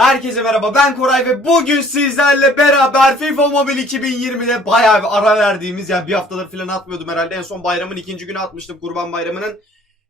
Herkese merhaba ben Koray ve bugün sizlerle beraber FIFA Mobile 2020'de bayağı bir ara verdiğimiz yani bir haftadır falan atmıyordum herhalde en son bayramın ikinci günü atmıştım kurban bayramının.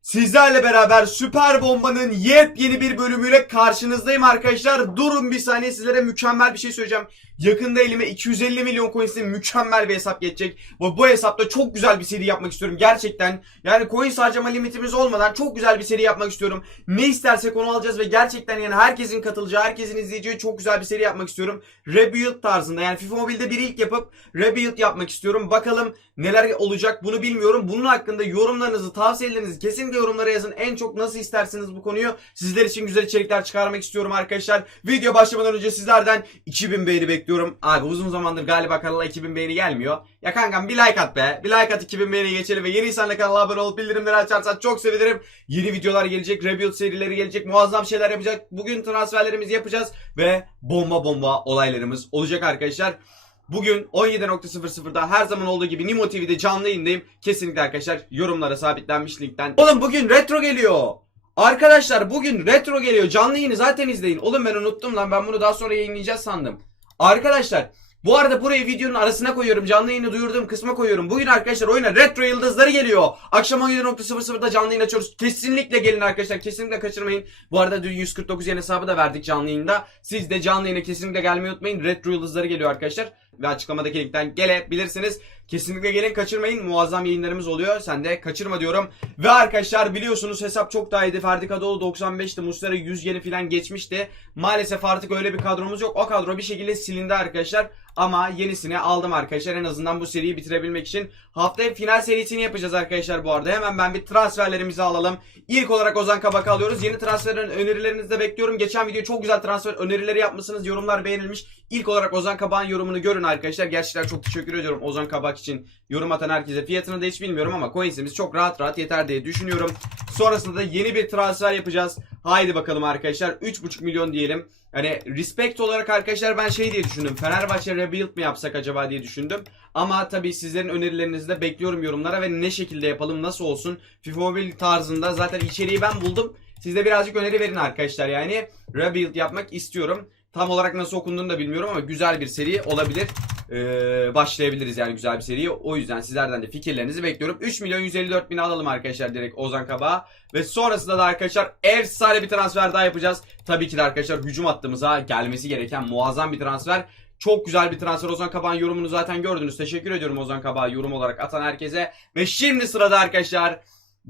Sizlerle beraber Süper Bomba'nın yepyeni bir bölümüyle karşınızdayım arkadaşlar. Durun bir saniye sizlere mükemmel bir şey söyleyeceğim. Yakında elime 250 milyon coins'in mükemmel bir hesap geçecek. Bu, bu hesapta çok güzel bir seri yapmak istiyorum gerçekten. Yani coins harcama limitimiz olmadan çok güzel bir seri yapmak istiyorum. Ne istersek onu alacağız ve gerçekten yani herkesin katılacağı, herkesin izleyeceği çok güzel bir seri yapmak istiyorum. Rebuild tarzında yani FIFA Mobile'de bir ilk yapıp Rebuild yapmak istiyorum. Bakalım neler olacak bunu bilmiyorum. Bunun hakkında yorumlarınızı, tavsiyelerinizi kesinlikle yorumlara yazın. En çok nasıl isterseniz bu konuyu sizler için güzel içerikler çıkarmak istiyorum arkadaşlar. Video başlamadan önce sizlerden 2000 beğeni bekliyorum. Abi uzun zamandır galiba kanala 2000 beğeni gelmiyor. Ya kankam bir like at be. Bir like at 2000 beğeni geçelim ve yeni insanla kanala abone olup bildirimleri açarsan çok sevinirim. Yeni videolar gelecek, rebuild serileri gelecek, muazzam şeyler yapacak. Bugün transferlerimizi yapacağız ve bomba bomba olaylarımız olacak arkadaşlar. Bugün 17.00'da her zaman olduğu gibi Nimo TV'de canlı yayındayım. Kesinlikle arkadaşlar yorumlara sabitlenmiş linkten. Oğlum bugün retro geliyor. Arkadaşlar bugün retro geliyor. Canlı yayını zaten izleyin. Oğlum ben unuttum lan. Ben bunu daha sonra yayınlayacağız sandım. Arkadaşlar bu arada burayı videonun arasına koyuyorum. Canlı yayını duyurduğum kısma koyuyorum. Bugün arkadaşlar oyuna retro yıldızları geliyor. Akşam 17.00'da canlı yayın açıyoruz. Kesinlikle gelin arkadaşlar. Kesinlikle kaçırmayın. Bu arada dün 149 yen hesabı da verdik canlı yayında. Siz de canlı yayına kesinlikle gelmeyi unutmayın. Retro yıldızları geliyor arkadaşlar. Ve açıklamadaki linkten gelebilirsiniz. Kesinlikle gelin kaçırmayın. Muazzam yayınlarımız oluyor. Sen de kaçırma diyorum. Ve arkadaşlar biliyorsunuz hesap çok daha iyiydi. Ferdi Kadıoğlu 95'ti. Muslera 100 yeni falan geçmişti. Maalesef artık öyle bir kadromuz yok. O kadro bir şekilde silindi arkadaşlar. Ama yenisini aldım arkadaşlar. En azından bu seriyi bitirebilmek için. Haftaya final serisini yapacağız arkadaşlar bu arada. Hemen ben bir transferlerimizi alalım. İlk olarak Ozan Kabak alıyoruz. Yeni transferlerin önerilerinizi de bekliyorum. Geçen video çok güzel transfer önerileri yapmışsınız. Yorumlar beğenilmiş. İlk olarak Ozan Kabak'ın yorumunu görün arkadaşlar. Gerçekten çok teşekkür ediyorum Ozan Kabak için yorum atan herkese. Fiyatını da hiç bilmiyorum ama coinsimiz çok rahat rahat yeter diye düşünüyorum. Sonrasında da yeni bir transfer yapacağız. Haydi bakalım arkadaşlar. 3.5 milyon diyelim. Hani respect olarak arkadaşlar ben şey diye düşündüm. Fenerbahçe rebuild mi yapsak acaba diye düşündüm. Ama tabii sizlerin önerilerinizi de bekliyorum yorumlara ve ne şekilde yapalım nasıl olsun. FIFA Mobile tarzında zaten içeriği ben buldum. Siz de birazcık öneri verin arkadaşlar yani. Rebuild yapmak istiyorum. Tam olarak nasıl okunduğunu da bilmiyorum ama güzel bir seri olabilir. Ee, başlayabiliriz yani güzel bir seri. O yüzden sizlerden de fikirlerinizi bekliyorum. 3 milyon 154 bin alalım arkadaşlar direkt Ozan Kabak'a. Ve sonrasında da arkadaşlar efsane bir transfer daha yapacağız. Tabii ki de arkadaşlar hücum hattımıza gelmesi gereken muazzam bir transfer. Çok güzel bir transfer. Ozan Kabak'ın yorumunu zaten gördünüz. Teşekkür ediyorum Ozan Kabak'a yorum olarak atan herkese. Ve şimdi sırada arkadaşlar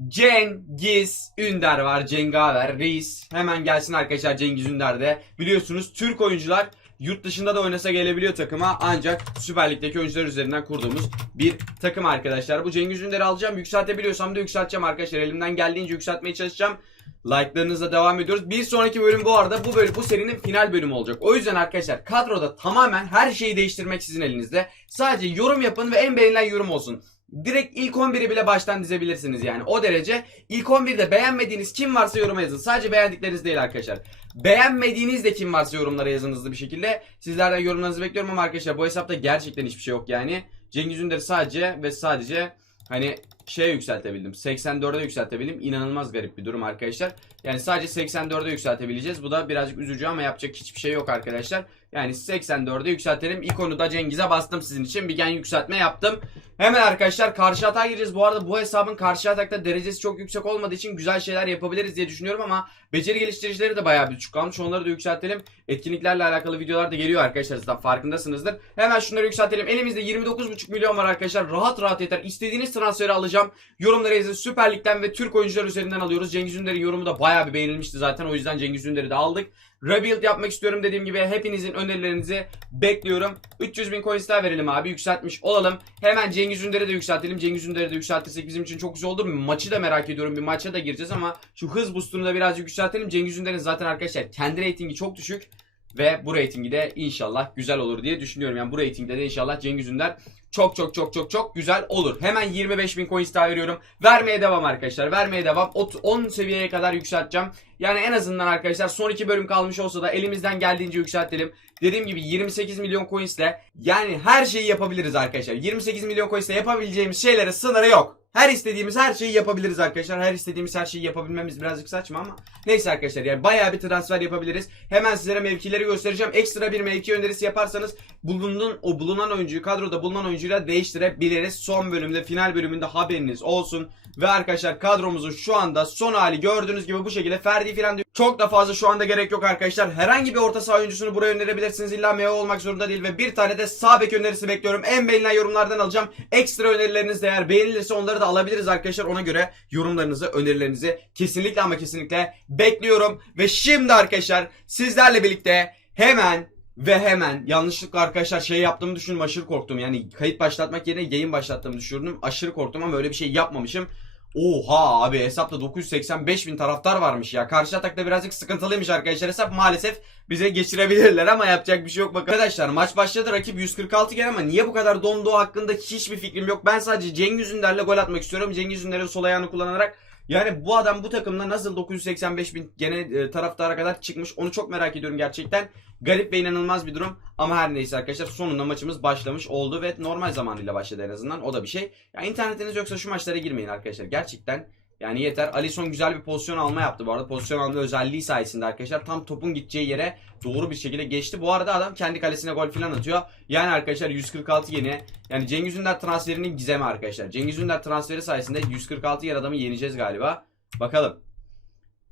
Cengiz Ünder var. Cengaver, Reis. Hemen gelsin arkadaşlar Cengiz Ünder de. Biliyorsunuz Türk oyuncular yurt dışında da oynasa gelebiliyor takıma. Ancak Süper Lig'deki oyuncular üzerinden kurduğumuz bir takım arkadaşlar. Bu Cengiz Ünder'i alacağım. Yükseltebiliyorsam da yükselteceğim arkadaşlar. Elimden geldiğince yükseltmeye çalışacağım. Like'larınızla devam ediyoruz. Bir sonraki bölüm bu arada bu bölüm bu serinin final bölümü olacak. O yüzden arkadaşlar kadroda tamamen her şeyi değiştirmek sizin elinizde. Sadece yorum yapın ve en beğenilen yorum olsun. Direkt ilk 11'i bile baştan dizebilirsiniz yani. O derece. İlk 11'de beğenmediğiniz kim varsa yoruma yazın. Sadece beğendikleriniz değil arkadaşlar. Beğenmediğiniz de kim varsa yorumlara yazın hızlı bir şekilde. Sizlerden yorumlarınızı bekliyorum ama arkadaşlar bu hesapta gerçekten hiçbir şey yok yani. Cengiz Ünder'i sadece ve sadece hani şeye yükseltebildim. 84'e yükseltebildim. İnanılmaz garip bir durum arkadaşlar. Yani sadece 84'e yükseltebileceğiz. Bu da birazcık üzücü ama yapacak hiçbir şey yok arkadaşlar. Yani 84'e yükseltelim. İkonu da Cengiz'e bastım sizin için. Bir gen yükseltme yaptım. Hemen arkadaşlar karşı atağa gireceğiz. Bu arada bu hesabın karşı atakta derecesi çok yüksek olmadığı için güzel şeyler yapabiliriz diye düşünüyorum ama beceri geliştiricileri de bayağı bir düşük. Onları da yükseltelim. Etkinliklerle alakalı videolar da geliyor arkadaşlar. Zaten farkındasınızdır. Hemen şunları yükseltelim. Elimizde 29,5 milyon var arkadaşlar. Rahat rahat yeter. İstediğiniz transferi alacağım. Yorumlara yazın. Süper Lig'den ve Türk oyuncular üzerinden alıyoruz. Cengiz Ünder'in yorumu da bayağı bir beğenilmişti zaten. O yüzden Cengiz Ünder'i de aldık. Rebuild yapmak istiyorum dediğim gibi hepinizin önerilerinizi bekliyorum. 300 bin coins daha verelim abi yükseltmiş olalım. Hemen Cengiz Ünder'i de yükseltelim. Cengiz Ünder'i de yükseltirsek bizim için çok güzel olur mu? Maçı da merak ediyorum. Bir maça da gireceğiz ama şu hız boostunu da birazcık yükseltelim. Cengiz Ünder'in zaten arkadaşlar kendi reytingi çok düşük. Ve bu reytingi de inşallah güzel olur diye düşünüyorum. Yani bu reytingde de inşallah Cengiz Ünder çok çok çok çok çok güzel olur. Hemen 25 bin coins daha veriyorum. Vermeye devam arkadaşlar. Vermeye devam. Ot- 10 seviyeye kadar yükselteceğim. Yani en azından arkadaşlar son iki bölüm kalmış olsa da elimizden geldiğince yükseltelim. Dediğim gibi 28 milyon coinsle yani her şeyi yapabiliriz arkadaşlar. 28 milyon coinsle yapabileceğimiz şeylere sınırı yok. Her istediğimiz her şeyi yapabiliriz arkadaşlar. Her istediğimiz her şeyi yapabilmemiz birazcık saçma ama neyse arkadaşlar yani bayağı bir transfer yapabiliriz. Hemen sizlere mevkileri göstereceğim. Ekstra bir mevki önerisi yaparsanız bulunduğun o bulunan oyuncuyu kadroda bulunan oyuncuyla değiştirebiliriz. Son bölümde final bölümünde haberiniz olsun. Ve arkadaşlar kadromuzun şu anda son hali gördüğünüz gibi bu şekilde Ferdi filan diyor. Çok da fazla şu anda gerek yok arkadaşlar. Herhangi bir orta saha oyuncusunu buraya önerebilirsiniz. İlla MO olmak zorunda değil ve bir tane de sağ bek önerisi bekliyorum. En beğenilen yorumlardan alacağım. Ekstra önerileriniz de eğer beğenilirse onları da alabiliriz arkadaşlar. Ona göre yorumlarınızı, önerilerinizi kesinlikle ama kesinlikle bekliyorum. Ve şimdi arkadaşlar sizlerle birlikte hemen ve hemen yanlışlıkla arkadaşlar şey yaptığımı düşündüm aşırı korktum. Yani kayıt başlatmak yerine yayın başlattığımı düşündüm. Aşırı korktum ama öyle bir şey yapmamışım. Oha abi hesapta 985 bin taraftar varmış ya. Karşı atakta birazcık sıkıntılıymış arkadaşlar. Hesap maalesef bize geçirebilirler ama yapacak bir şey yok. Bakın arkadaşlar maç başladı rakip 146 gel ama niye bu kadar donduğu hakkında hiçbir fikrim yok. Ben sadece Cengiz Ünder'le gol atmak istiyorum. Cengiz Ünder'in sol ayağını kullanarak yani bu adam bu takımda nasıl 985 bin gene e, taraftara kadar çıkmış onu çok merak ediyorum gerçekten. Garip ve inanılmaz bir durum ama her neyse arkadaşlar sonunda maçımız başlamış oldu ve normal zamanıyla başladı en azından o da bir şey. Ya internetiniz yoksa şu maçlara girmeyin arkadaşlar gerçekten. Yani yeter. Alisson güzel bir pozisyon alma yaptı bu arada. Pozisyon alma özelliği sayesinde arkadaşlar tam topun gideceği yere doğru bir şekilde geçti. Bu arada adam kendi kalesine gol falan atıyor. Yani arkadaşlar 146 yeni. Yani Cengiz Ünder transferinin gizemi arkadaşlar. Cengiz Ünder transferi sayesinde 146 yer adamı yeneceğiz galiba. Bakalım.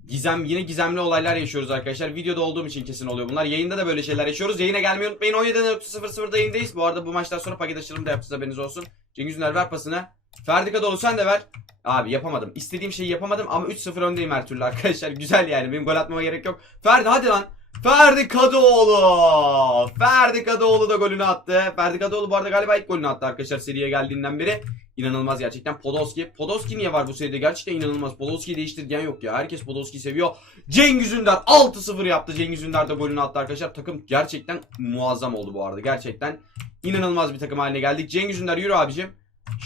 Gizem yine gizemli olaylar yaşıyoruz arkadaşlar. Videoda olduğum için kesin oluyor bunlar. Yayında da böyle şeyler yaşıyoruz. Yayına gelmeyi unutmayın. 17.00'da yayındayız. Bu arada bu maçtan sonra paket açılımı da yapacağız haberiniz olsun. Cengiz Ünder ver pasını. Ferdi Kadıoğlu sen de ver. Abi yapamadım. İstediğim şeyi yapamadım ama 3-0 öndeyim her türlü arkadaşlar. Güzel yani. Benim gol atmama gerek yok. Ferdi hadi lan. Ferdi Kadıoğlu. Ferdi Kadıoğlu da golünü attı. Ferdi Kadıoğlu bu arada galiba ilk golünü attı arkadaşlar seriye geldiğinden beri. İnanılmaz gerçekten. Podolski. Podolski niye var bu seride? Gerçekten inanılmaz. Podolski'yi değiştirgen yok ya. Herkes Podolski'yi seviyor. Cengiz Ünder 6-0 yaptı. Cengiz Ünder de golünü attı arkadaşlar. Takım gerçekten muazzam oldu bu arada. Gerçekten inanılmaz bir takım haline geldik. Cengiz Ünder yürü abicim.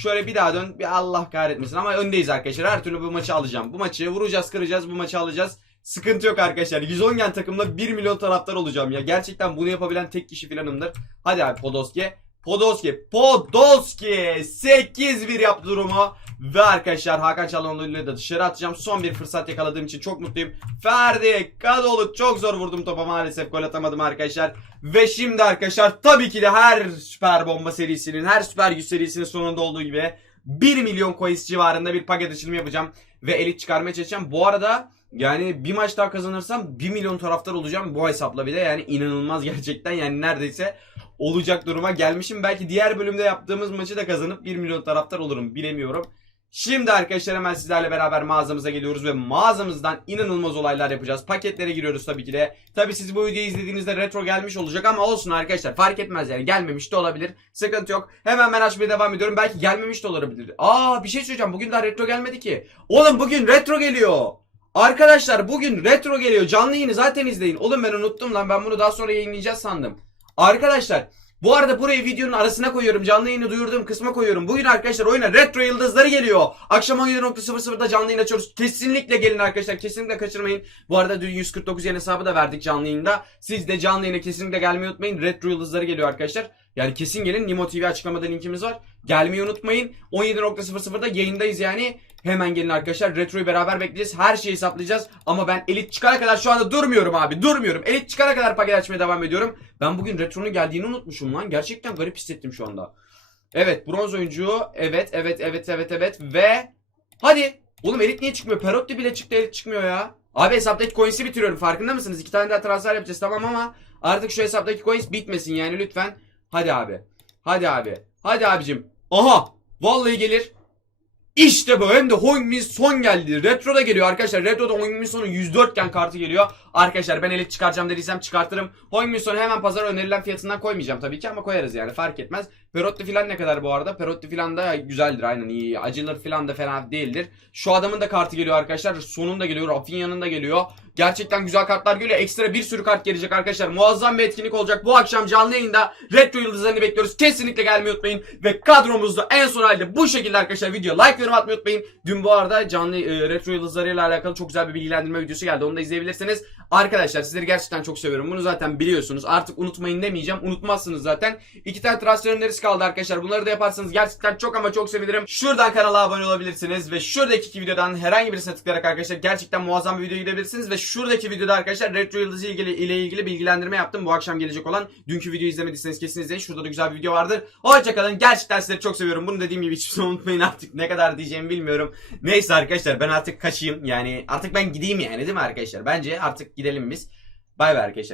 Şöyle bir daha dön. Bir Allah kahretmesin ama öndeyiz arkadaşlar. Her türlü bu maçı alacağım. Bu maçı vuracağız, kıracağız. Bu maçı alacağız. Sıkıntı yok arkadaşlar. 110 gen takımda 1 milyon taraftar olacağım ya. Gerçekten bunu yapabilen tek kişi filanımdır. Hadi abi Podolski. Podolski. Podolski. 8-1 yaptı durumu. Ve arkadaşlar Hakan Çalhanoğlu ile de dışarı atacağım. Son bir fırsat yakaladığım için çok mutluyum. Ferdi Kadıoğlu çok zor vurdum topa maalesef gol atamadım arkadaşlar. Ve şimdi arkadaşlar tabii ki de her süper bomba serisinin her süper güç serisinin sonunda olduğu gibi 1 milyon coins civarında bir paket açılımı yapacağım. Ve elit çıkarmaya çalışacağım. Bu arada yani bir maç daha kazanırsam 1 milyon taraftar olacağım bu hesapla bir de yani inanılmaz gerçekten yani neredeyse olacak duruma gelmişim. Belki diğer bölümde yaptığımız maçı da kazanıp 1 milyon taraftar olurum bilemiyorum. Şimdi arkadaşlar hemen sizlerle beraber mağazamıza geliyoruz ve mağazamızdan inanılmaz olaylar yapacağız. Paketlere giriyoruz tabii ki de. Tabii siz bu videoyu izlediğinizde retro gelmiş olacak ama olsun arkadaşlar fark etmez yani gelmemiş de olabilir. Sıkıntı yok. Hemen ben açmaya devam ediyorum. Belki gelmemiş de olabilir. Aa bir şey söyleyeceğim. Bugün daha retro gelmedi ki. Oğlum bugün retro geliyor. Arkadaşlar bugün retro geliyor. Canlı yayını zaten izleyin. Oğlum ben unuttum lan. Ben bunu daha sonra yayınlayacağız sandım. Arkadaşlar bu arada burayı videonun arasına koyuyorum. Canlı yayını duyurduğum kısma koyuyorum. Bugün arkadaşlar oyuna retro yıldızları geliyor. Akşam 17.00'da canlı yayın açıyoruz. Kesinlikle gelin arkadaşlar. Kesinlikle kaçırmayın. Bu arada dün 149 yeni hesabı da verdik canlı yayında. Siz de canlı yayına kesinlikle gelmeyi unutmayın. Retro yıldızları geliyor arkadaşlar. Yani kesin gelin. Nimo TV açıklamada linkimiz var. Gelmeyi unutmayın. 17.00'da yayındayız yani. Hemen gelin arkadaşlar. Retro'yu beraber bekleyeceğiz. Her şeyi hesaplayacağız. Ama ben elit çıkana kadar şu anda durmuyorum abi. Durmuyorum. Elit çıkana kadar paket açmaya devam ediyorum. Ben bugün Retro'nun geldiğini unutmuşum lan. Gerçekten garip hissettim şu anda. Evet bronz oyuncu. Evet evet evet evet evet. Ve hadi. Oğlum elit niye çıkmıyor? Perotti bile çıktı elit çıkmıyor ya. Abi hesaptaki coins'i bitiriyorum. Farkında mısınız? İki tane daha transfer yapacağız tamam ama artık şu hesaptaki coins bitmesin yani lütfen. Hadi abi. Hadi abi. Hadi abicim. Aha. Vallahi gelir. İşte bu hem de Heung-Min Son geldi. Retro'da geliyor arkadaşlar. Retro'da Heung-Min Son'un 104 iken kartı geliyor. Arkadaşlar ben elit çıkaracağım dediysem çıkartırım. Heung-Min Son'u hemen pazara önerilen fiyatından koymayacağım tabii ki ama koyarız yani fark etmez. Perotti filan ne kadar bu arada? Perotti filan da güzeldir aynen iyi. Acılır filan da fena değildir. Şu adamın da kartı geliyor arkadaşlar. Sonun da geliyor. Rafinha'nın da geliyor. Gerçekten güzel kartlar geliyor. Ekstra bir sürü kart gelecek arkadaşlar. Muazzam bir etkinlik olacak. Bu akşam canlı yayında Retro Yıldızlarını bekliyoruz. Kesinlikle gelmeyi unutmayın. Ve kadromuzda en son halde bu şekilde arkadaşlar video like yorum atmayı unutmayın. Dün bu arada canlı e, Retro Yıldızları ile alakalı çok güzel bir bilgilendirme videosu geldi. Onu da izleyebilirsiniz. Arkadaşlar sizleri gerçekten çok seviyorum. Bunu zaten biliyorsunuz. Artık unutmayın demeyeceğim. Unutmazsınız zaten. İki tane transfer önerisi kaldı arkadaşlar. Bunları da yaparsanız gerçekten çok ama çok sevinirim. Şuradan kanala abone olabilirsiniz ve şuradaki iki videodan herhangi birisine tıklayarak arkadaşlar gerçekten muazzam bir video gidebilirsiniz ve şuradaki videoda arkadaşlar Retro Yıldızı ilgili, ile ilgili bilgilendirme yaptım. Bu akşam gelecek olan dünkü videoyu izlemediyseniz kesin izleyin. Şurada da güzel bir video vardır. Hoşçakalın. Gerçekten sizleri çok seviyorum. Bunu dediğim gibi hiçbir zaman unutmayın artık. Ne kadar diyeceğimi bilmiyorum. Neyse arkadaşlar ben artık kaçayım. Yani artık ben gideyim yani değil mi arkadaşlar? Bence artık gidelim biz. Bay bay arkadaşlar.